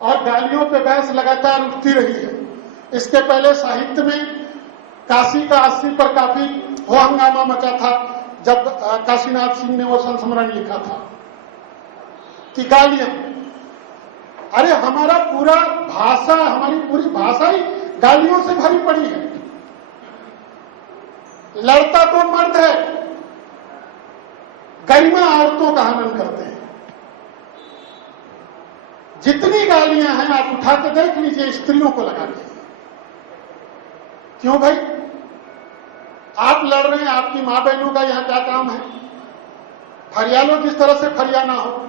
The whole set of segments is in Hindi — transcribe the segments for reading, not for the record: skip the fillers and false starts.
और गालियों पे बहस लगातार उठती रही है। इसके पहले साहित्य में काशी का 80 पर काफी हो हंगामा मचा था जब काशीनाथ सिंह ने वो संस्मरण लिखा था कि गालियां, अरे हमारा पूरा भाषा, हमारी पूरी भाषा ही गालियों से भरी पड़ी है। लड़ता तो मर्द है, गरिमा औरतों का हनन करते हैं। जितनी गालियां हैं आप उठा के देख लीजिए स्त्रियों को लगा के। क्यों भाई, आप लड़ रहे हैं, आपकी मां बहनों का यहां क्या काम है? फरियालो जिस तरह से फरियाना हो,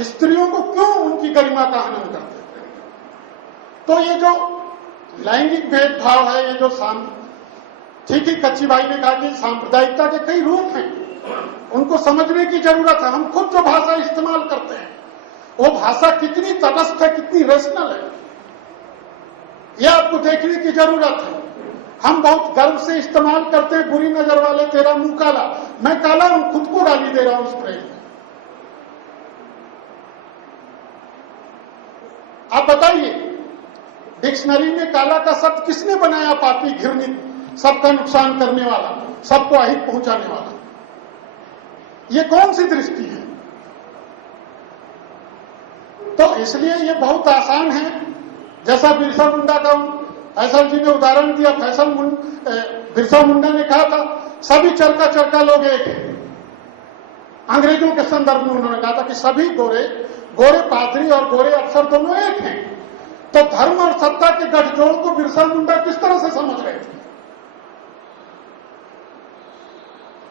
स्त्रियों को क्यों उनकी गरिमा का हनन करते हैं? तो ये जो लैंगिक भेदभाव है, ये जो ठीक ही कच्ची भाई ने कहा कि सांप्रदायिकता के कई रूप हैं, उनको समझने की जरूरत है। हम खुद जो भाषा इस्तेमाल करते हैं वो भाषा कितनी तटस्थ है, कितनी रेशनल है, ये आपको देखने की जरूरत है। हम बहुत गर्व से इस्तेमाल करते हैं, बुरी नजर वाले तेरा मुंह काला, मैं काला हूं, खुद को गाली दे रहा हूं इस प्रेम में। आप बताइए, डिक्शनरी में काला का शब्द किसने बनाया? पापी, घृणित, सबका नुकसान करने वाला, सबको अहित पहुंचाने वाला। ये कौन सी दृष्टि है? तो इसलिए ये बहुत आसान है। जैसा बिरसा मुंडा का फैसल जी ने उदाहरण दिया, बिरसा मुंडा ने कहा था सभी चरका चरका लोग एक हैं। अंग्रेजों के संदर्भ में उन्होंने कहा था कि सभी गोरे पादरी और गोरे अफसर दोनों एक हैं। तो धर्म और सत्ता के गठजोड़ को बिरसा मुंडा किस तरह से समझ रहे थे?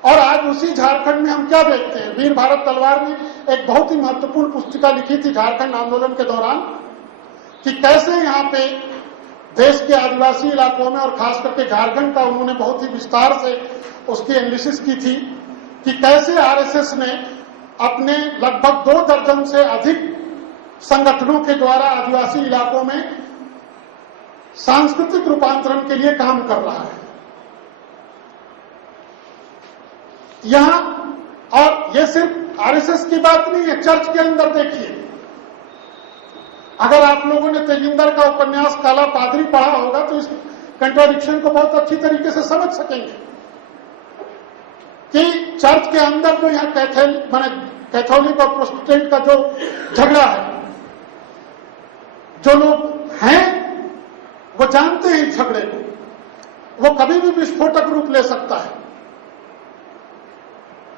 और आज उसी झारखंड में हम क्या देखते हैं? वीर भारत तलवार ने एक बहुत ही महत्वपूर्ण पुस्तिका लिखी थी झारखंड आंदोलन के दौरान कि कैसे यहाँ पे देश के आदिवासी इलाकों में और खास करके झारखंड का उन्होंने बहुत ही विस्तार से उसकी एनालिसिस की थी कि कैसे आरएसएस ने अपने लगभग 2 दर्जन से अधिक संगठनों के द्वारा आदिवासी इलाकों में सांस्कृतिक रूपांतरण के लिए काम कर रहा है यहां। और ये सिर्फ आरएसएस की बात नहीं है, चर्च के अंदर देखिए। अगर आप लोगों ने तेजिंदर का उपन्यास काला पादरी पढ़ा होगा तो इस कंट्राडिक्शन को बहुत अच्छी तरीके से समझ सकेंगे कि चर्च के अंदर जो यहाँ कैथोलिक और प्रोटेस्टेंट का जो झगड़ा है, जो लोग हैं वो जानते हैं इस झगड़े को, वो कभी भी विस्फोटक रूप ले सकता है।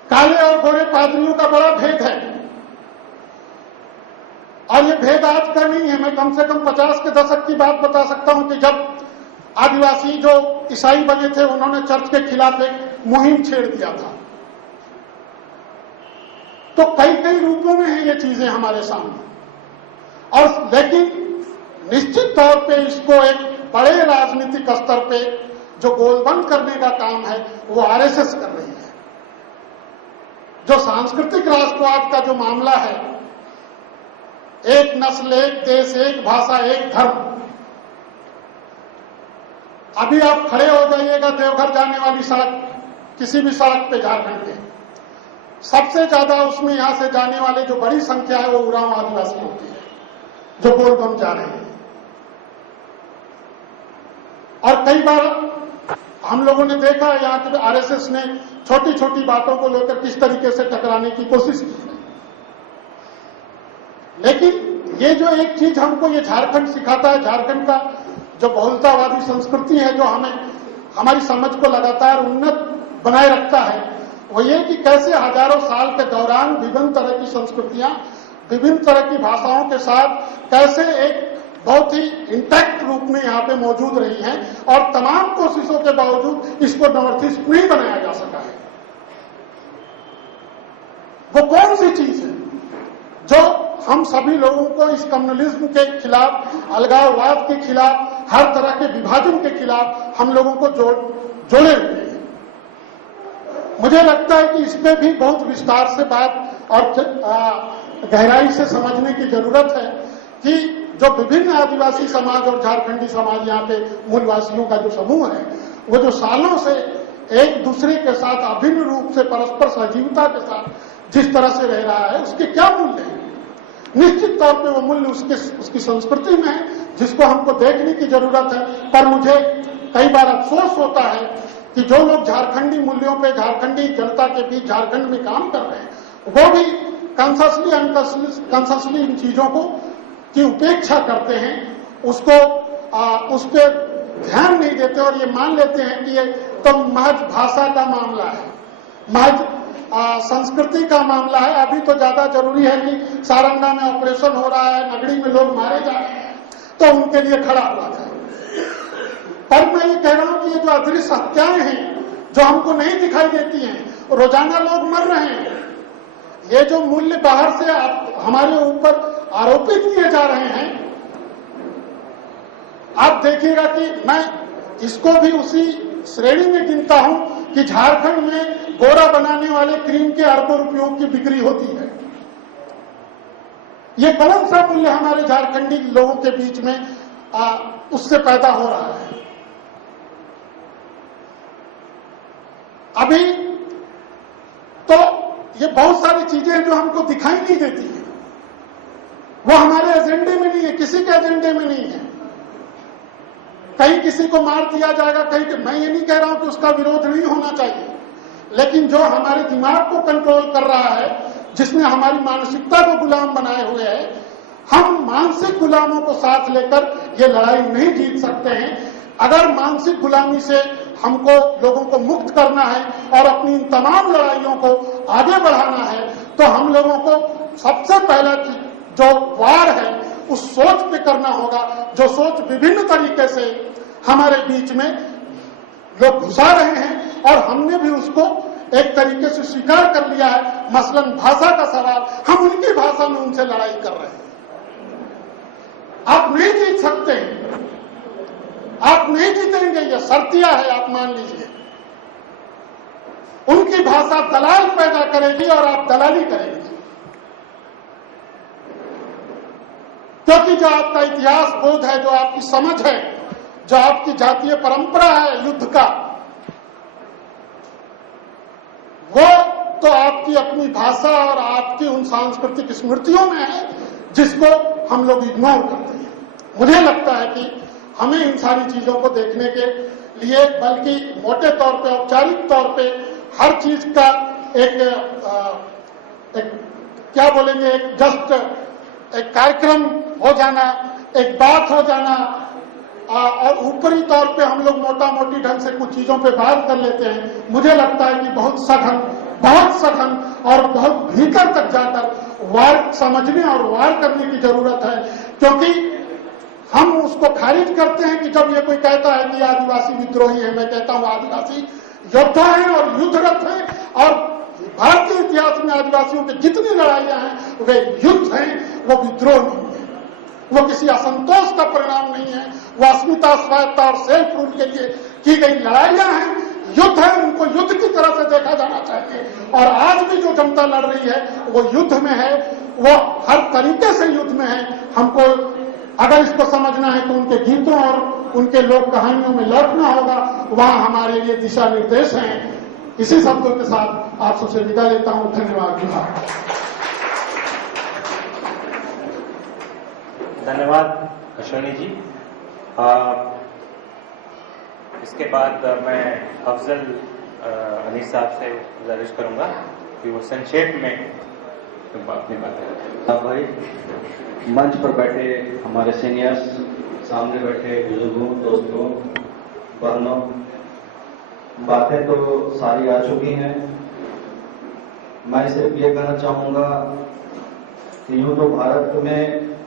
काले और गोरे पादरियों का बड़ा भेद है और ये भेद आज का नहीं है। मैं कम से कम 50 के दशक की बात बता सकता हूं कि जब आदिवासी जो ईसाई बने थे उन्होंने चर्च के खिलाफ एक मुहिम छेड़ दिया था। तो कई कई रूपों में है ये चीजें हमारे सामने। और लेकिन निश्चित तौर पे इसको एक बड़े राजनीतिक स्तर पे जो गोलबंद करने का काम है वो आरएसएस कर रही है। जो सांस्कृतिक राष्ट्रवाद का जो मामला है, एक नस्ल, एक देश, एक भाषा, एक धर्म, अभी आप खड़े हो जाइएगा देवघर जाने वाली सड़क, किसी भी सड़क पे झारखंड के, सबसे ज्यादा उसमें यहां से जाने वाले जो बड़ी संख्या है वो उरांव आदिवासी होती है जो बोलबम जा रहे हैं। और कई बार हम लोगों ने देखा यहाँ के आरएसएस ने छोटी छोटी बातों को लेकर किस तरीके से टकराने की कोशिश की है। लेकिन ये जो एक चीज हमको ये झारखंड सिखाता है, झारखंड का जो बहुलतावादी संस्कृति है जो हमें हमारी समझ को लगातार उन्नत बनाए रखता है, वो ये कि कैसे हजारों साल के दौरान विभिन्न तरह की संस्कृतियां, विभिन्न तरह की भाषाओं के साथ कैसे एक बहुत ही इंटैक्ट रूप में यहाँ पे मौजूद रही हैं और तमाम कोशिशों के बावजूद इसको नॉर्थ ईस्ट नहीं बनाया जा सका है। वो कौन सी चीज है जो हम सभी लोगों को इस कम्युनलिज्म के खिलाफ, अलगाववाद के खिलाफ, हर तरह के विभाजन के खिलाफ हम लोगों को जोड़े हुए हैं? मुझे लगता है कि इसमें भी बहुत विस्तार से बात और गहराई से समझने की जरूरत है कि जो विभिन्न आदिवासी समाज और झारखंडी समाज यहाँ पे मूलवासियों का जो समूह है, वो जो सालों से एक दूसरे के साथ अभिन्न रूप से परस्पर सजीवता के साथ जिस तरह से रह रहा है, उसके क्या मूल्य हैं? निश्चित तौर पे वो मूल्य उसकी संस्कृति में है, जिसको हमको देखने की जरूरत है। पर मुझे कई बार अफसोस होता है कि जो लोग झारखंडी मूल्यों पे, झारखंडी जनता के बीच झारखंड में काम कर रहे हैं, वो भी कॉन्शसली अनकॉन्शसली इन चीजों को की उपेक्षा करते हैं, उसको उस पर ध्यान नहीं देते और ये मान लेते हैं कि ये तो महज भाषा का मामला है, महज संस्कृति का मामला है। अभी तो ज्यादा जरूरी है कि सारंगा में ऑपरेशन हो रहा है, नगड़ी में लोग मारे जा रहे हैं, तो उनके लिए खड़ा हुआ जाए। पर मैं ये कह रहा हूं कि ये जो अदृश्य हत्याएं हैं, जो हमको नहीं दिखाई देती हैं, रोजाना लोग मर रहे हैं, ये जो मूल्य बाहर से हमारे ऊपर आरोपित किए जा रहे हैं, आप देखिएगा कि मैं इसको भी उसी श्रेणी में गिनता हूं कि झारखंड में गोरा बनाने वाले क्रीम के अरबों रुपयों की बिक्री होती है। ये कौन सा मूल्य हमारे झारखंडी लोगों के बीच में उससे पैदा हो रहा है? अभी तो ये बहुत सारी चीजें जो हमको दिखाई नहीं देती है, वो हमारे एजेंडे में नहीं है, किसी के एजेंडे में नहीं है। कहीं किसी को मार दिया जाएगा, कहीं, मैं ये नहीं कह रहा हूं कि उसका विरोध नहीं होना चाहिए, लेकिन जो हमारे दिमाग को कंट्रोल कर रहा है, जिसने हमारी मानसिकता को गुलाम बनाए हुए है, हम मानसिक गुलामों को साथ लेकर ये लड़ाई नहीं जीत सकते हैं। अगर मानसिक गुलामी से हमको लोगों को मुक्त करना है और अपनी इन तमाम लड़ाइयों को आगे बढ़ाना है, तो हम लोगों को सबसे पहला जो वार है उस सोच पे करना होगा, जो सोच विभिन्न तरीके से हमारे बीच में लोग घुसा रहे हैं और हमने भी उसको एक तरीके से स्वीकार कर लिया है। मसलन भाषा का सवाल, हम उनकी भाषा में उनसे लड़ाई कर रहे हैं। आप नहीं जीत सकते, आप नहीं जीतेंगे, ये शर्तिया है, आप मान लीजिए। उनकी भाषा दलाल पैदा करेगी और आप दलाली करेंगे, क्योंकि जो आपका इतिहास बोध है, जो आपकी समझ है, जो आपकी जातीय परंपरा है युद्ध का, वो तो आपकी अपनी भाषा और आपकी उन सांस्कृतिक स्मृतियों में है, जिसको हम लोग इग्नोर करते हैं। मुझे लगता है कि हमें इन सारी चीजों को देखने के लिए, बल्कि मोटे तौर पे, औपचारिक तौर पे हर चीज का एक क्या बोलेंगे, एक जस्ट एक कार्यक्रम हो जाना, एक बात हो जाना, और ऊपरी तौर पे हम लोग मोटा मोटी ढंग से कुछ चीजों पे बात कर लेते हैं। मुझे लगता है कि बहुत सघन और बहुत भीतर तक जाकर वार समझने और वार करने की जरूरत है, क्योंकि हम उसको खारिज करते हैं कि जब ये कोई कहता है कि आदिवासी विद्रोही है, मैं कहता हूं आदिवासी योद्धा है और युद्धरत है, और भारतीय इतिहास में आदिवासियों की जितनी लड़ाइयां हैं वे युद्ध हैं, वो विद्रोह नहीं है, वो किसी असंतोष का परिणाम नहीं है, वो अस्मिता, स्वायत्ता और सेल्फ रूल के लिए की गई लड़ाइयां हैं, युद्ध है, उनको युद्ध की तरह से देखा जाना चाहिए। और आज भी जो जनता लड़ रही है वो युद्ध में है, वो हर तरीके से युद्ध में है। हमको अगर इसको समझना है तो उनके गीतों और उनके लोक कहानियों में लौटना होगा, वहां हमारे लिए दिशा निर्देश हैं। इसी शब्दों के साथ आप सबसे विदा लेता हूं। धन्यवाद। धन्यवाद अश्विनी जी। इसके बाद मैं अफजल अली साहब से गुजारिश करूंगा कि वो संक्षेप में अपनी बातें। हाँ भाई, मंच पर बैठे हमारे सीनियर्स, सामने बैठे बुजुर्गों, दोस्तों, बहनों, बातें तो सारी आ चुकी हैं। मैं सिर्फ ये कहना चाहूंगा कि यूं तो भारत में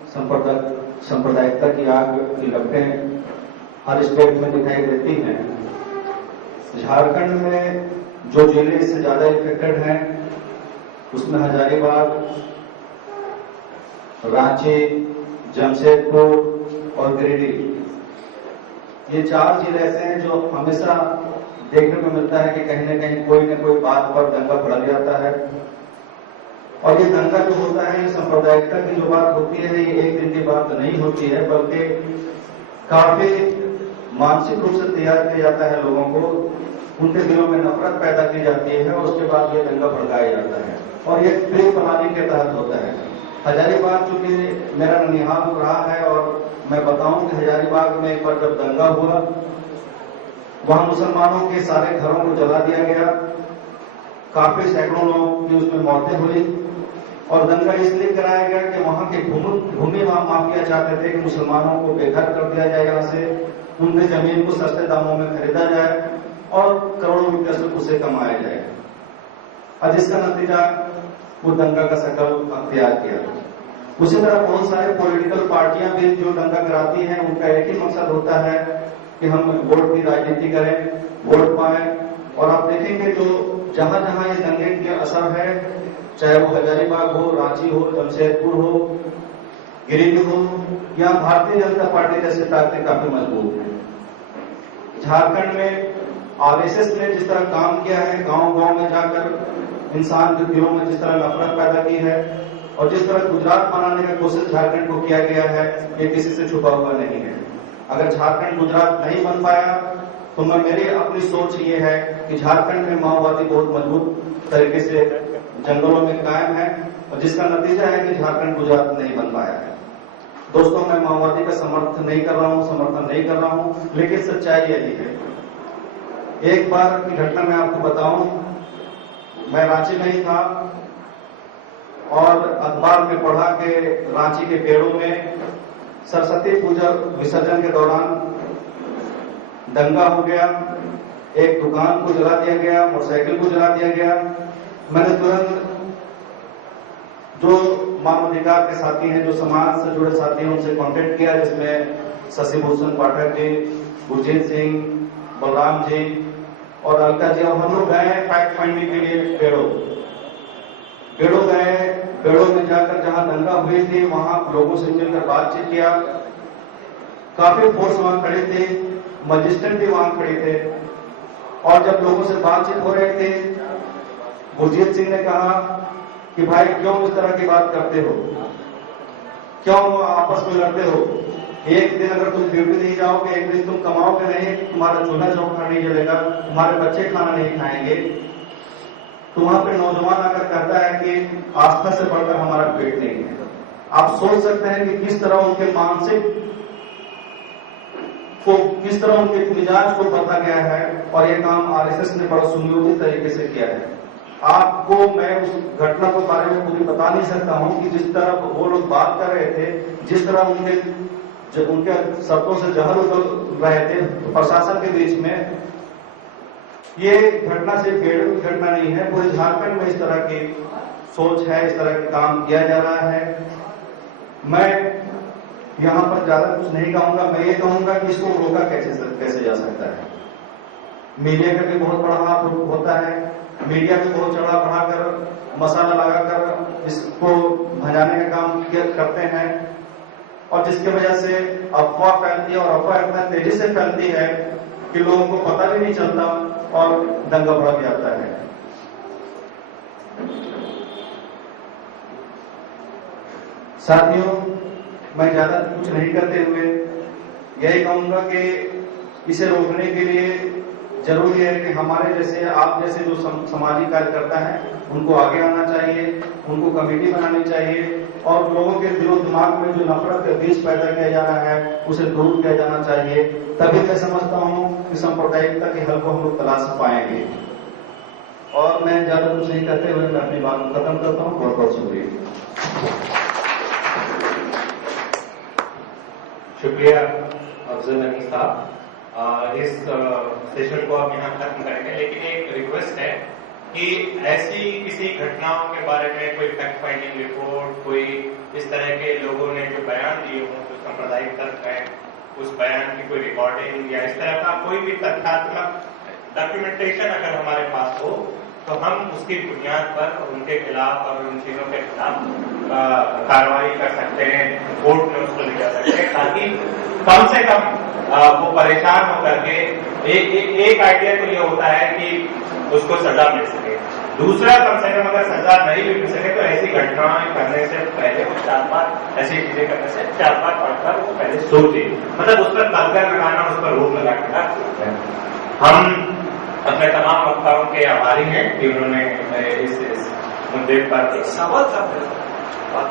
सांप्रदायिकता की आग की लपटें हर स्टेट में दिखाई देती हैं। झारखंड में जो जिले इससे ज्यादा इफेक्टेड हैं उसमें हजारीबाग, रांची, जमशेदपुर और गिरिडीह, ये 4 जिले ऐसे हैं जो हमेशा देखने को मिलता है कि कहीं न कहीं कोई न कोई बात पर दंगा भड़क जाता है। और ये दंगा जो होता है, ये सांप्रदायिकता की जो बात होती है, ये एक दिन की बात नहीं होती है, बल्कि काफी मानसिक रूप से तैयार किया जाता है लोगों को, उनके दिलों में नफरत पैदा की जाती है और उसके बाद ये दंगा भड़काया जाता है और ये प्री प्लानिंग के तहत होता है। हजारीबाग चूंकि मेरा ननिहाल रहा है और मैं बताऊं कि हजारीबाग में एक बार जब दंगा हुआ, वहां मुसलमानों के सारे घरों को जला दिया गया, काफी सैकड़ों लोगों की उसमें मौतें हुई और दंगा इसलिए कराया गया कि वहां के भूमि माफिया चाहते थे कि मुसलमानों को बेघर कर दिया जाए, यहाँ से उनकी जमीन को सस्ते दामों में खरीदा जाए और करोड़ों रुपये से उसे कमाया जाए। और जिसका नतीजा वो दंगा का शकल अख्तियार किया। उसी तरह बहुत सारे पॉलिटिकल पार्टियां भी जो दंगा कराती हैं, उनका एक ही मकसद होता है कि हम वोट की राजनीति करें, वोट पाएं। और आप देखेंगे जो जहां जहां ये दंगे के असर है, चाहे वो हजारीबाग हो, रांची हो, जमशेदपुर हो, गिरिडीह हो, या भारतीय जनता पार्टी जैसे ताकतें काफी मजबूत हैं। झारखंड में आरएसएस ने जिस तरह काम किया है, गांव गांव में जाकर इंसान के दिलों में जिस तरह नफरत पैदा की है और जिस तरह गुजरात बनाने का कोशिश झारखंड को किया गया है, ये किसी से छुपा हुआ नहीं है। अगर झारखंड गुजरात नहीं बन पाया तो मेरी अपनी सोच ये है कि झारखंड में माओवादी बहुत मजबूत तरीके से जंगलों में कायम है और जिसका नतीजा है कि झारखंड गुजरात नहीं बन पाया है। दोस्तों, मैं माओवादी का समर्थन नहीं कर रहा हूं, लेकिन सच्चाई यही है। एक बार की घटना मैं आपको बताऊं, मैं रांची में ही था और अखबार में पढ़ा कि रांची के पेड़ों में सरस्वती पूजा विसर्जन के दौरान दंगा हो गया, एक दुकान को जला दिया गया, मोटरसाइकिल को जला दिया गया। मैंने तुरंत जो मानवाधिकार के साथी हैं, जो समाज से जुड़े साथी हैं, उनसे कांटेक्ट किया, जिसमें शशि भूषण पाठक जी, गुरजीत सिंह, बलराम जी और अलका जी। और हम लोग गए फैक्ट फाइंडिंग के लिए पेड़ों गए, पेड़ों में जाकर जहां दंगा हुई थी वहां लोगों से मिलकर बातचीत किया। काफी फोर्स वहां खड़े थे, मजिस्ट्रेट भी वहां खड़े थे और जब लोगों से बातचीत हो रही थी, गुरजीत सिंह ने कहा कि भाई क्यों इस तरह की बात करते हो, क्यों आपस में लड़ते हो? एक दिन अगर तुम ड्यूटी नहीं जाओगे, एक दिन तुम कमाओगे नहीं, तुम्हारा चूल्हा चौका नहीं जलेगा, तुम्हारे बच्चे खाना नहीं खाएंगे। तो वहां पे नौजवान आकर कहता है कि आस्था से बढ़कर हमारा पेट नहीं है। आप सोच सकते हैं कि किस तरह उनके मानसिक को, किस तरह उनके मिजाज को बदला गया है और यह काम आरएसएस ने बड़ा सुनियोजित तरीके से किया है। आपको मैं उस घटना के बारे में पूरी बता नहीं सकता हूं कि जिस तरह वो लोग बात कर रहे थे, जिस तरह उनके शब्दों से जहर उगल रहे थे प्रशासन के बीच में, ये घटना सिर्फ बेड़ों की घटना नहीं है, पूरे झारखंड में इस तरह की सोच है, इस तरह के काम किया जा रहा है। मैं यहां पर ज्यादा कुछ नहीं कहूंगा, मैं ये कहूंगा कि इसको रोका कैसे जा सकता है। मीडिया का भी बहुत बड़ा हाथ होता है, मीडिया को बहुत चढ़ा बढ़ाकर मसाला लगाकर इसको भजाने का काम करते हैं और जिसकी वजह से अफवाह फैलती है और अफवाह इतना तेजी से फैलती है कि लोगों को पता भी नहीं चलता और दंगा भड़क जाता है। साथियों, मैं ज्यादा कुछ नहीं करते हुए यही कहूंगा कि इसे रोकने के लिए जरूरी है कि हमारे जैसे, आप जैसे जो सामाजिक कार्यकर्ता हैं, उनको आगे आना चाहिए, उनको कमेटी बनानी चाहिए और लोगों के दिलो दिमाग में जो नफरत का बीज पैदा किया जा रहा है उसे दूर किया जाना चाहिए। तभी मैं समझता हूं कि सांप्रदायिकता के हल को हम लोग तलाश पाएंगे। और मैं ज्यादा कुछ नहीं करते हुए मैं अपनी बात को खत्म करता हूं। बहुत बहुत शुक्रिया अफजल अली साहब। इस सेशन को आप यहाँ खत्म करेंगे, लेकिन एक रिक्वेस्ट है कि ऐसी किसी घटनाओं के बारे में कोई फैक्ट फाइंडिंग रिपोर्ट, कोई इस तरह के लोगों ने जो बयान दिए हों, जो सांप्रदायिक तर्क है, उस बयान की कोई रिकॉर्डिंग या इस तरह का कोई भी तथ्यात्मक डॉक्यूमेंटेशन अगर हमारे पास हो तो हम उसकी बुनियाद पर उनके खिलाफ और उन चीजों के खिलाफ कार्रवाई कर सकते हैं, कोर्ट में उसको ले जा सकते हैं, ताकि कम से कम वो परेशान होकर के एक आइडिया तो ये होता है कि उसको सजा मिल सके। दूसरा, कम से कम अगर सजा नहीं भी मिल सके तो ऐसी घटनाएं करने से पहले 4 बार, ऐसी चीजें करने से 4 बार 5 बार वो पहले सोचे, मतलब उस पर कलकर लगाना, उस पर रोक लगा के। हम अपने तमाम वक्ताओं के आभारी हैं कि उन्होंने इस मुद्दे पर सवाल था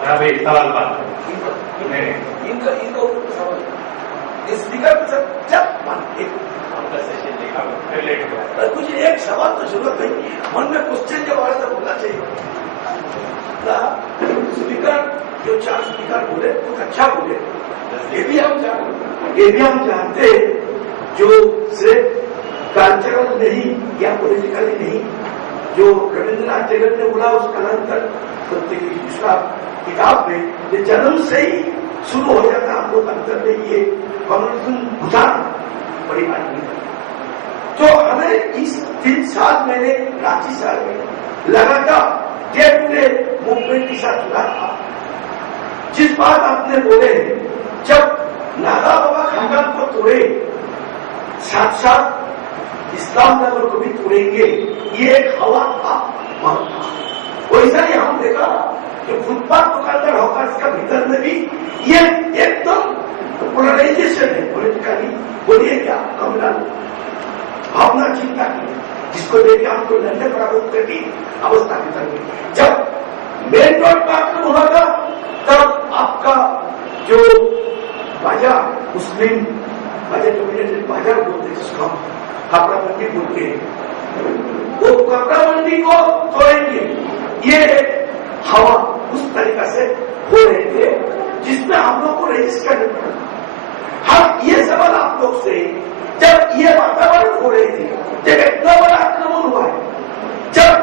अभी सवाल बात इनको स्पीकर जब मुझे एक सवाल तो जरूरत नहीं, मन में क्वेश्चन जब आ रहा था बोलना चाहिए। स्पीकर जो 4 स्पीकर बोले कुछ अच्छा बोले, ये भी हम जानते हैं, जो सिर्फ कल्चरल नहीं या पॉलिटिकली नहीं, जो रविंद्रनाथ टैगोर ने बोला उस कलांतर उसका किताब में, ये जन्म से ही शुरू हो जाता हम लोग अंतर में ये कम्युनिज्म घुसा बड़ी बात नहीं। तो हमें इस 3 साल मैंने रांची शहर में लगातार डे टू डे मूवमेंट के साथ जुड़ा था। जिस बात आपने बोले, जब नागा बाबा खानदान को तोड़े, साथ साथ इस्लाम नगर को भी तोड़ेंगे, ये एक हवा था, मांग था। वैसा ही हम देखा कि फुटपाथ दुकानदार होकर इसका भीतर में भी ये एकदम पोलराइजेशन है पॉलिटिकली। बोलिए क्या कम्युनल भावना चिंता की, जिसको लेकर हमको लड़ने बराबर की अवस्था की तरह। जब मेन रोड पर आक्रमण हुआ था, तब आपका जो बाजार मुस्लिम बाजार डोमिनेटेड बाजार बोलते जिसको हम कपड़ा मंडी बोलते हैं, वो कपड़ा मंडी को तोड़ेंगे, ये हवा उस तरीका से हो रहे थे जिसमें हम लोग को रजिस्टर करना पड़ा। हम ये सवाल आप लोग से, जब ये वातावरण हो रही थी, जब इतना बड़ा आक्रमण हुआ है, जब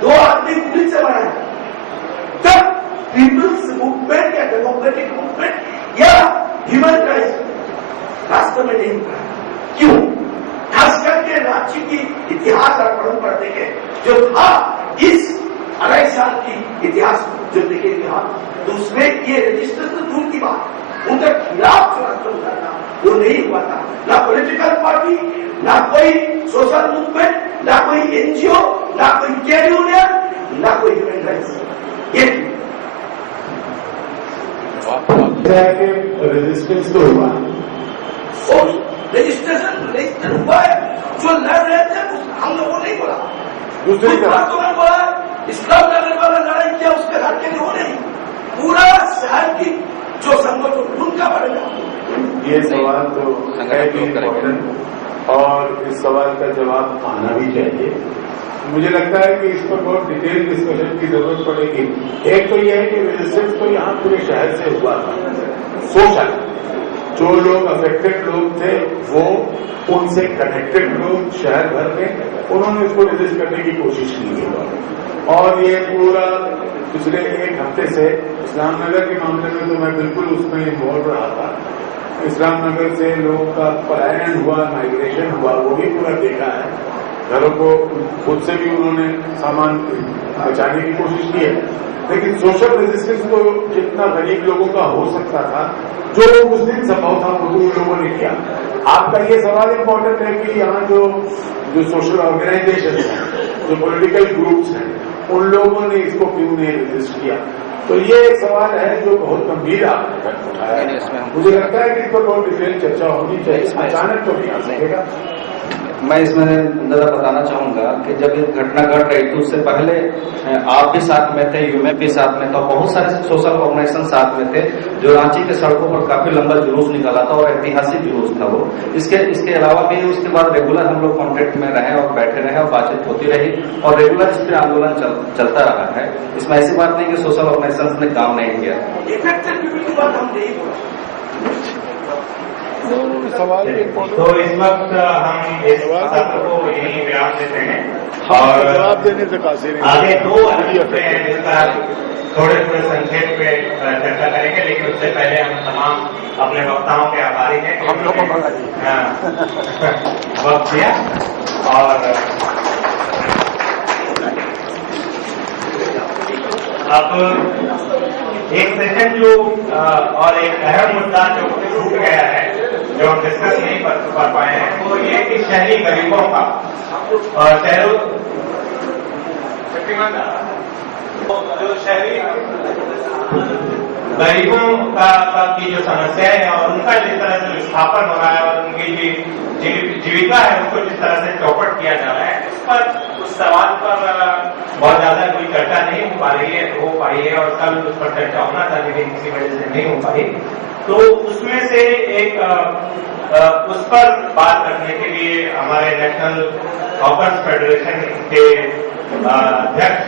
2 आदमी पुलिस से मारा है, तब पीपल्स मूवमेंट या डेमोक्रेटिक मूवमेंट या ह्यूमन राइट्स रास्ते में नहीं उतरा। क्यों? खास करके रांची की इतिहास अर्पण पढ़ने के जो था इस 2.5 साल की इतिहास जो देखेंगे हम, तो उसमें ये रजिस्ट्रेशन दूर की बात, उनके खिलाफ जो रास्ता उतारना वो नहीं हुआ था। ना पॉलिटिकल पार्टी, ना कोई सोशल मूवमेंट, ना कोई एनजीओ, ना कोई ट्रेड यूनियन, ना कोई ह्यूमन राइट्स। ये रेजिस्टेंस तो हुआ, रजिस्ट्रेशन हुआ है। जो लड़ रहे थे हम लोगों ने बोला, दूसरी तरफ बोला इस्लाम नगर वाला लड़ाई किया, उसके घर के लिए वो नहीं, पूरा शहर की जो संगठन उनका बढ़ेगा। ये सवाल तो है भी इम्पोर्टेंट और इस सवाल का जवाब आना भी चाहिए। मुझे लगता है कि इस पर बहुत डिटेल डिस्कशन की जरूरत पड़ेगी। एक तो यह है कि रेजिस्टेंस तो यहाँ पूरे शहर से हुआ था, सोशल जो लोग अफेक्टेड लोग थे वो उनसे कनेक्टेड लोग शहर भर में, उन्होंने इसको रेजिस्ट करने की कोशिश की है। और ये पूरा पिछले 1 हफ्ते से इस्लाम नगर के मामले में तो मैं बिल्कुल उसमें इन्वॉल्व रहा था। इस्लाम नगर से लोगों का पलायन हुआ, माइग्रेशन हुआ, वो भी पूरा देखा है। घरों को खुद से भी उन्होंने सामान बचाने की कोशिश की है, लेकिन सोशल रेजिस्टेंस तो जितना गरीब लोगों का हो सकता था, जो उस दिन संभव था, वो उन लोगों ने किया। आपका ये सवाल इम्पोर्टेंट है कि यहाँ जो सोशल ऑर्गेनाइजेशन है, जो पॉलिटिकल ग्रुप्स हैं, उन लोगों ने इसको क्यों नहीं रेजिस्ट किया। तो ये एक सवाल है जो बहुत गंभीर आपने उठाया है। मुझे लगता है कि इस पर बहुत डिटेल चर्चा होनी चाहिए, अचानक तो नहीं आ सकेगा। मैं इसमें जरा बताना चाहूंगा कि जब ये घटना घट रही थी उससे पहले आप भी साथ में थे, यूएमएफ भी साथ में था, बहुत सारे सोशल ऑर्गेनाइजेशन साथ में थे, जो रांची के सड़कों पर काफी लंबा जुलूस निकाला था और ऐतिहासिक जुलूस था वो। इसके अलावा भी उसके बाद रेगुलर हम लोग कॉन्टेक्ट में रहे और बैठे रहे और बातचीत होती रही और रेगुलर इस पर आंदोलन चलता रहा है। इसमें ऐसी बात नहीं कि सोशल ऑर्गेनाइजेशन ने काम नहीं किया। तो इस वक्त हम इस सत्र को यही विराम देते हैं और जवाब देने से कासिर आगे 2 अनुच्छेद हैं जिसका थोड़े संक्षेप में चर्चा करेंगे, लेकिन उससे पहले हम तमाम अपने वक्ताओं के आभारी हैं वक्त दिया। और अब एक सेशन जो और एक अहम मुद्दा जो छूट गया है, जो हम डिस्कस नहीं कर पाए हैं, वो ये कि शहरी गरीबों का और जो शहरी गरीबों का की जो समस्या है और उनका जिस तरह से विस्थापन हो रहा है और उनकी जीविका है उसको जिस तरह से चौपट किया जा रहा है, उस पर, उस सवाल पर बहुत ज्यादा कोई चर्चा नहीं हो पाई है और कल उस पर चर्चा होना था लेकिन किसी वजह से नहीं हो पाई। तो उसमें से एक उस पर बात करने के लिए हमारे नेशनल हॉकर्स फेडरेशन के अध्यक्ष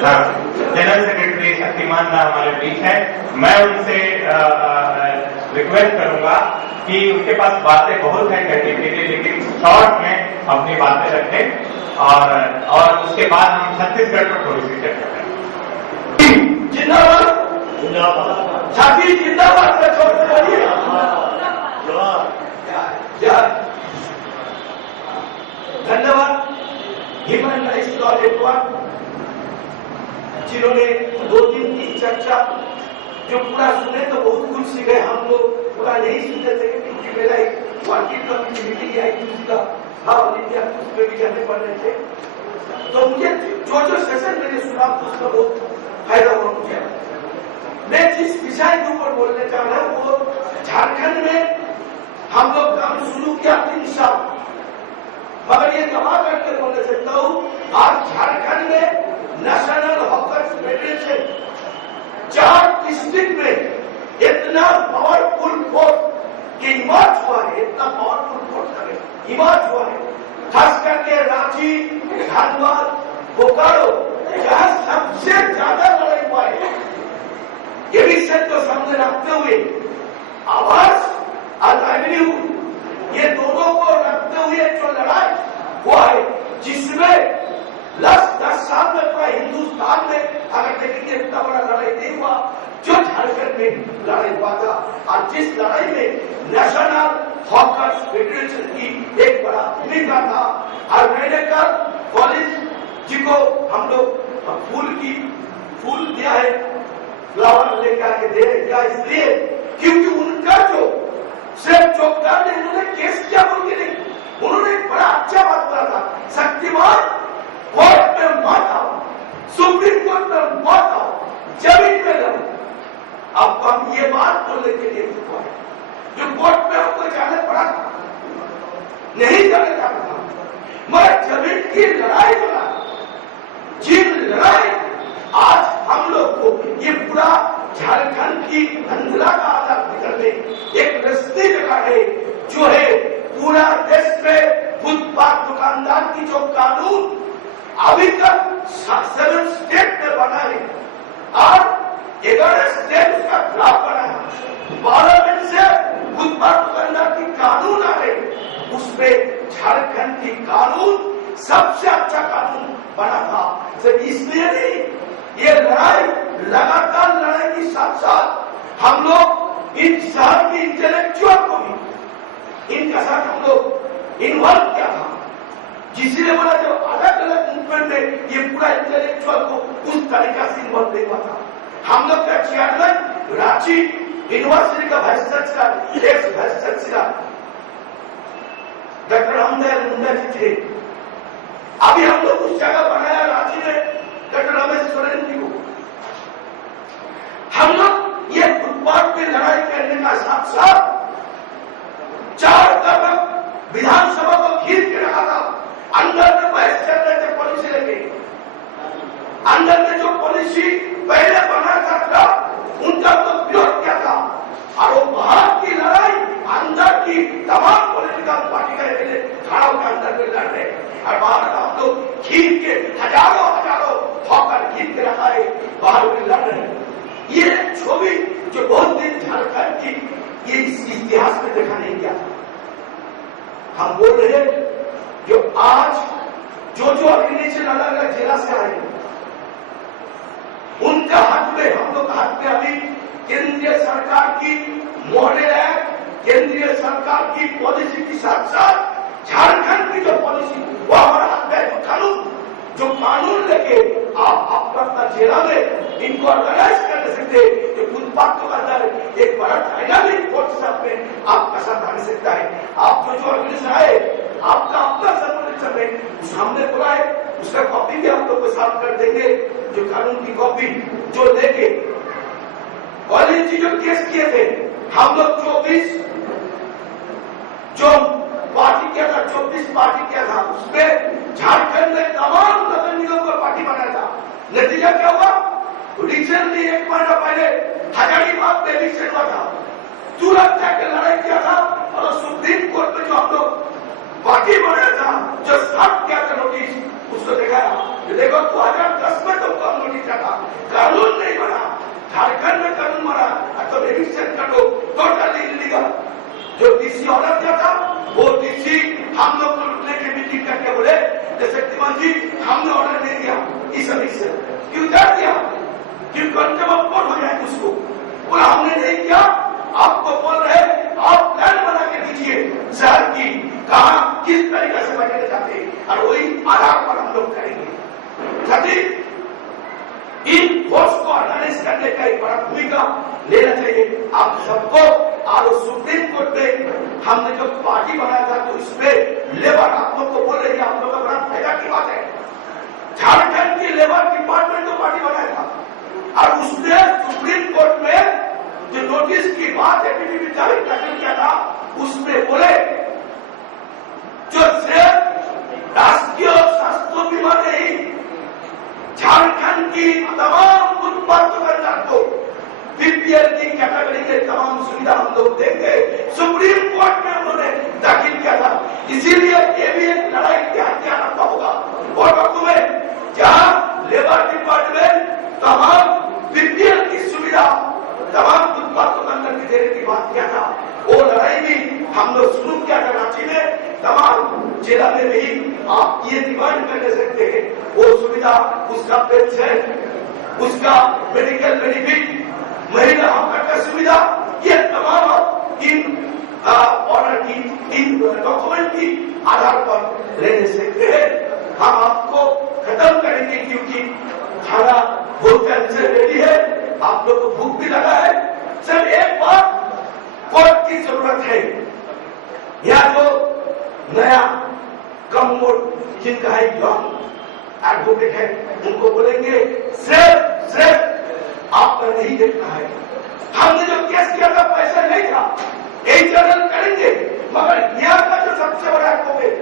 जनरल सेक्रेटरी शक्तिमान दा हमारे बीच है। मैं उनसे रिक्वेस्ट करूंगा कि उनके पास बातें बहुत हैं कहने के लिए, लेकिन शॉर्ट में अपनी बातें रखें और उसके बाद हम छत्तीसगढ़ पर थोड़ी सी चर्चा करें। जिंदाबाद जिंदाबाद छाती जिंदाबाद का छोड़ करिए। धन्यवाद ह्यूमन राइट्स लॉ नेटवर्क जिन्होंने 2 दिन की चर्चा जो पूरा सुने तो बहुत कुछ सीखे। हम लोग पूरा नहीं सुनते थे क्योंकि मेरा एक वर्किंग कमेटी मीटिंग आई थी उसका ऑल इंडिया उसमें भी जाने पड़ने थे। तो मुझे जो सेशन मैंने सुना उसका बहुत फायदा हुआ मुझे। मैं जिस विषय के ऊपर बोलने चाह रहा हूँ वो झारखंड में हम लोग काम शुरू किया 3 साल, मगर ये दवा करके बोलने सकता हूँ आज झारखंड में नेशनल हॉकर्स फेडरेशन 4 डिस्ट्रिक्ट में इतना पावरफुल फोर्स की इमारत हुआ है, इतना पावरफुल फोर्स का इमारत हुआ है, खास करके रांची, धनबाद, बोकारो जहां सबसे ज्यादा लड़ाई हुआ है। ये विषय को सामने रखते हुए आवास और लाइवलीहुड ये दोनों को रखते हुए जो लड़ाई हुआ है जिसमें 10 साल में पूरा हिंदुस्तान में अगर देखेंगे इतना बड़ा लड़ाई नहीं हुआ जो झारखंड में लड़ाई हुआ था। और जिस लड़ाई में नेशनल हॉकर्स फेडरेशन की एक बड़ा भूमिका था। और मैंने कल कॉलेज जी को हम लोग फूल दिया है, फ्लावर लेकर के दे दिया इसलिए क्योंकि उनका जो सिर्फ चौकीदार ने उन्होंने केस किया बोल के नहीं, उन्होंने बड़ा अच्छा बात बोला था शक्तिमान कोर्ट में मत आओ, सुप्रीम कोर्ट में मत आओ, जमीन में लड़ो। अब हम ये बात बोलने के लिए हुआ है जो कोर्ट में हमको जाने पड़ा था, नहीं जाने का था, मगर जमीन की लड़ाई बना जिन लड़ाई आज हम लोग को ये पूरा झारखंड की धंधला का आजाद करने एक रस्ते लगा है जो है पूरा देश में फुटपाथ दुकानदार की जो कानून अभी तक 7 स्टेट में बना है और 11 स्टेट उसका खिलाफ बना है। पार्लियामेंट से फुटपाथ दुकानदार की कानून आ रहे उसमें झारखंड की कानून सबसे अच्छा कानून बना था। सिर्फ इसलिए नहीं ये लड़ाई लगातार लड़ाई के साथ साथ हम लोग इन शहर के इंटेलेक्चुअल को भी इनके साथ हम लोग इन्वॉल्व किया था, जिसने बोला जो अलग अलग मूवमेंट में ये पूरा इंटेलेक्चुअल को उस तरीका से इन्वॉल्व नहीं हुआ था। हम लोग का चेयरमैन रांची यूनिवर्सिटी का vice chancellor ex vice chancellor doctor Ramdayal Munda ji थे। अभी हम लोग उस जगह बनाया रांची में डॉक्टर रमेश सोरेन जी को। हम लोग ये फुटपाथ पे लड़ाई करने का साथ साथ 4 तरफ विधानसभा को घेर के रखा था। अंदर में बहस चल रहे थे पॉलिसी लेके, अंदर में जो पॉलिसी पहले बना था उनका तो विरोध किया था और वो बाहर की लड़ाई अंदर की तमाम पॉलिटिकल पार्टी का खड़ा होकर अंदर में लड़ रहे और बाहर हम लोग खींच के हजारों हॉकर खींच के रखा है, बाहर में लड़ रहे हैं। ये छवि जो बहुत दिन झारखंड की ये इतिहास में देखा नहीं गया। हम बोल रहे हैं जो आज जो ऑर्गेनाइजेशन अलग अलग जिला से आए उनका हाथ में हम लोग हाथ में अभी केंद्रीय सरकार की मॉडल एक्ट, केंद्रीय सरकार की पॉलिसी के साथ साथ झारखंड की जो पॉलिसी वो हमारा हाथ में कानून जो कानून लेके आप अपना जिला में इनको ऑर्गेनाइज कर सकते जो फुटपाथ को अंदर एक बड़ा डायनामिक फोर्स में आपका साथ आ सकता है। आप जो ऑर्गेनाइजेशन आए आपका अपना संगठन में सामने बुलाए उसका कॉपी भी हम लोग को साफ कर देंगे, जो कानून की कॉपी जो लेके कॉलेज जी जो केस किए थे हम लोग 24 जो किया था, 24 पार्टी किया था, उसमें झारखंड में तमाम नगर निगम को पार्टी बनाया था। नतीजा क्या हुआ? रिसेंटली 1 महीना पहले हजारीबाग में इलेक्शन हुआ था, तुरंत जाकर लड़ाई किया था और सुप्रीम कोर्ट में जो हम लोग पार्टी बनाया था, जो सर्व किया था नोटिस, उसको दिखाया कि देखो 2010 में तो कम नोटिस था, कानून नहीं बना, झारखंड में कानून बना, तो इलेक्शन कर दो, टोटली इलीगल। जो डीसी ऑर्डर दिया था, वो डीसी हम लोग को रुकने की मीटिंग करके बोले शक्तिमान जी हमने ऑर्डर नहीं दिया इस इलेक्शन, क्यों कर दिया? क्यों कंटेम्प्ट कोर्ट हो जाए उसको, बोला हमने नहीं किया, आपको बोल रहे आप प्लान बना के दीजिए शहर की, कहा किस तरीके से बचने चाहते हैं, और वही आधार पर हम लोग करेंगे। सचिव इन फोर्स को ऑर्गेनाइज करने का एक बड़ा भूमिका लेना चाहिए आप सबको। और सुप्रीम कोर्ट में हमने जो पार्टी बनाया था, तो इसमें लेबर आप लोग को बोल रही है, आप लोग का बड़ा फायदा की बात है। झारखंड की लेबर डिपार्टमेंट को पार्टी बनाया था और उसने सुप्रीम कोर्ट में जो नोटिस की बात है पीपीपी तारीख दाखिल किया था, उसमें बोले जो सिर्फ राष्ट्रीय स्वास्थ्य बीमा नहीं, झारखंड की तमाम उत्पाद दुकानदार को बीपीएल की कैटेगरी के तमाम सुविधा हम लोग देंगे, सुप्रीम कोर्ट में उन्होंने दाखिल किया था। इसीलिए ये भी एक लड़ाई ध्यान रखना होगा। और वक्त में जहां लेबर डिपार्टमेंट तमाम बीपीएल की सुविधा तमाम उत्पाद दुकानदार की देने की बात किया था, वो लड़ाई भी हम लोग शुरू किया था रांची में, तमाम जिला में भी आप ये डिमांड कर सकते हैं, वो सुविधा, उसका पेंशन, उसका मेडिकल बेनिफिट, महिला हक का सुविधा, ये तमाम इन ऑर्डर की, इन डॉक्यूमेंट की आधार पर ले सकते हैं। हम आपको खत्म करेंगे क्योंकि खाना भोजन से रेडी है, आप लोग को भूख भी लगा है। सिर्फ एक बात कोर्ट की जरूरत है, या जो नया कम उम्र जिनका है यंग एडवोकेट है, उनको बोलेंगे सिर्फ आपका नहीं देखना है। हमने जो केस किया था पैसा नहीं था, एक जनरल करेंगे, मगर यहाँ का जो सबसे बड़ा एडवोकेट,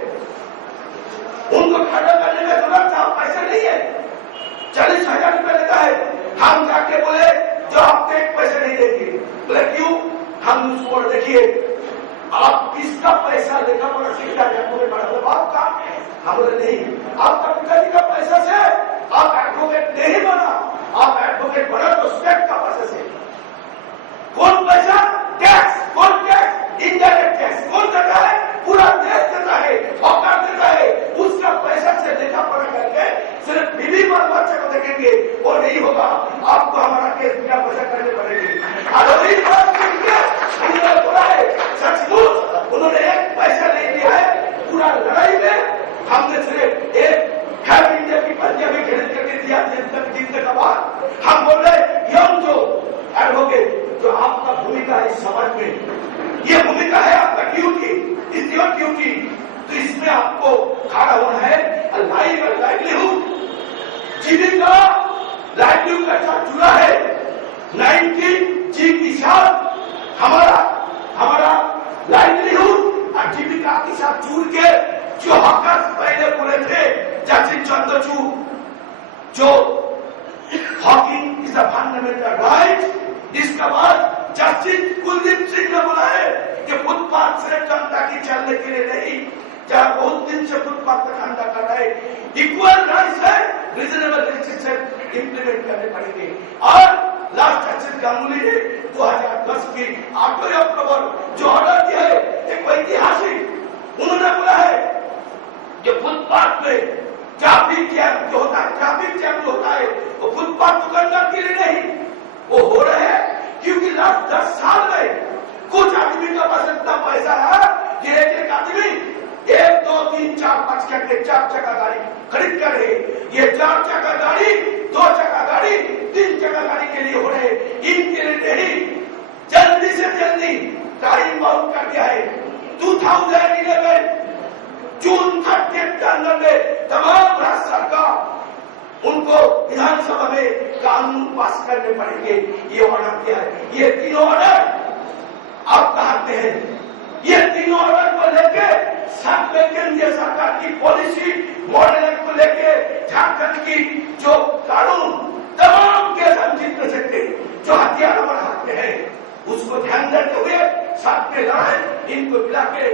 उनको खड़ा करने का जरूरत था, पैसा नहीं है, 40,000 रुपए लेता है। हम जाके बोले जो आप एक पैसे नहीं देंगे, बोले क्यों? हम उसको देखिए आप किसका पैसा लेखा पड़ा सीखा एडवोकेट बाप का, हम बोले नहीं, आपका पिताजी का पैसा से आप एडवोकेट नहीं बना, आप एडवोकेट बना तो स्टेट का पैसा से। कौन पैसा? टैक्स। कौन टैक्स? Indirect tax. कौन देता है? पूरा देश देता है, सरकार देता है, उसका पैसा से लेखा पड़ा करके सिर्फ बीवी और बच्चे को देखेंगे, वो नहीं होगा, आपको हमारा केस बिना पैसा करने पड़ेगी। उन्होंने बोला है सचमुच, उन्होंने एक पैसा नहीं दिया है पूरा लड़ाई में। हमने सिर्फ एक खैर इंडिया की पंजाबी खरीद करके दिया जीतने का बाद। हम बोल रहे यंग जो एडवोकेट, जो आपका भूमिका है इस समाज में, ये भूमिका है आपका ड्यूटी, इज योर ड्यूटी, तो इसमें आपको खड़ा होना है। लाइवलीहुड, जीविका लाइवलीहुड का साथ जुड़ा है। 19 जी किसान हमारा लाइवलीहुड और जीविका के साथ जुड़ के जो हक पहले बोले थे जस्टिस चंद्रचूड़, जो Hawking is a fundamental right, इसके बाद जस्टिस कुलदीप सिंह ने बोला है कि फुटपाथ से जनता की चलने के लिए नहीं, जहां बहुत दिन से फुटपाथ पर धंधा कर रहे हैं, इक्वल राइट्स है, रीजनेबल रिस्ट्रिक्शन इंप्लीमेंट करने पड़ेंगे। और लास्ट जस्टिस गांगुली ने 2010 की 8 अक्टूबर जो ऑर्डर दिया है, एक ऐतिहासिक, उन्होंने बोला है कि फुटपाथ में ट्रैफिक जैम जो होता है, ट्रैफिक जैम जो होता है, वो फुटपाथ दुकानदार के लिए नहीं, वो हो रहे हैं क्योंकि लास्ट 10 साल में कुछ आदमी का पास इतना पैसा है कि एक आदमी 1, 2, 3, 4, 5 करके 4 चक्का गाड़ी खरीद कर रहे। ये 4 चक्का गाड़ी, 2 चक्का गाड़ी, 3 चक्का गाड़ी के लिए हो रहे, इनके लिए नहीं। जल्दी से जल्दी टाइम बाउंड कर दिया है। 2011 जून 30 के अंदर में तमाम राज्य सरकार उनको विधानसभा में कानून पास करने पड़ेंगे। ये ऑर्डर किया है। ये तीनों ऑर्डर आप कहते हैं, ये तीनों ऑर्डर को लेके साथ में केंद्रीय सरकार की पॉलिसी मॉडल एक्ट को लेके झारखंड की जो कानून तमाम केस हम जीत नहीं सकते, जो हथियार हमारे हाथ में है उसको ध्यान देते हुए साथ में लड़ाई इनको मिला के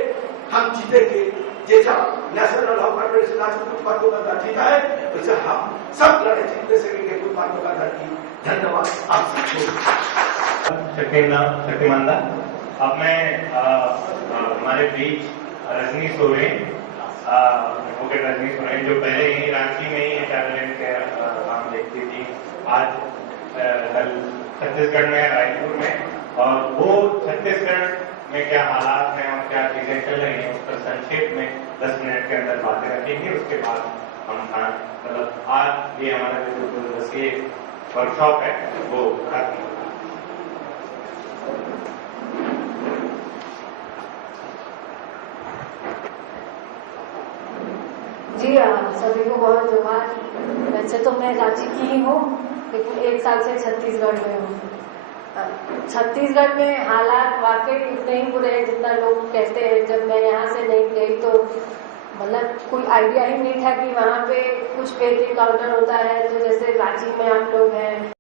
हम जीतेंगे। जैसा नेशनल लॉ कॉर्पोरेशन आज फुटपाथ को बंदा जीता है वैसे हम सब लड़ाई जीतने सकेंगे फुटपाथ को बंदा की। धन्यवाद आप सबको। शक्तिमंदा अब मैं हमारे बीच रजनी सोरेन, एडवोकेट रजनी सोरेन जो पहले ही रांची में ही कैबिनेट के काम देखती थी, आज कल छत्तीसगढ़ में रायपुर में, और वो छत्तीसगढ़ में क्या हालात हैं और क्या चीजें चल रही हैं उस पर संक्षेप में 10 मिनट के अंदर बातें रखेंगे। उसके बाद हम मतलब आज ये हमारा जो 2 दिवसीय वर्कशॉप है वो खत्म होगा। जी सभी को बहुत जोहार। वैसे तो मैं रांची की ही हूँ लेकिन 1 साल से छत्तीसगढ़ में हूँ। छत्तीसगढ़ में हालात वाकई उतने ही बुरे हैं जितना लोग कहते हैं। जब मैं यहाँ से नहीं गई तो मतलब कोई आइडिया ही नहीं था कि वहाँ पे कुछ पे काउंटर होता है, तो जैसे रांची में आप लोग हैं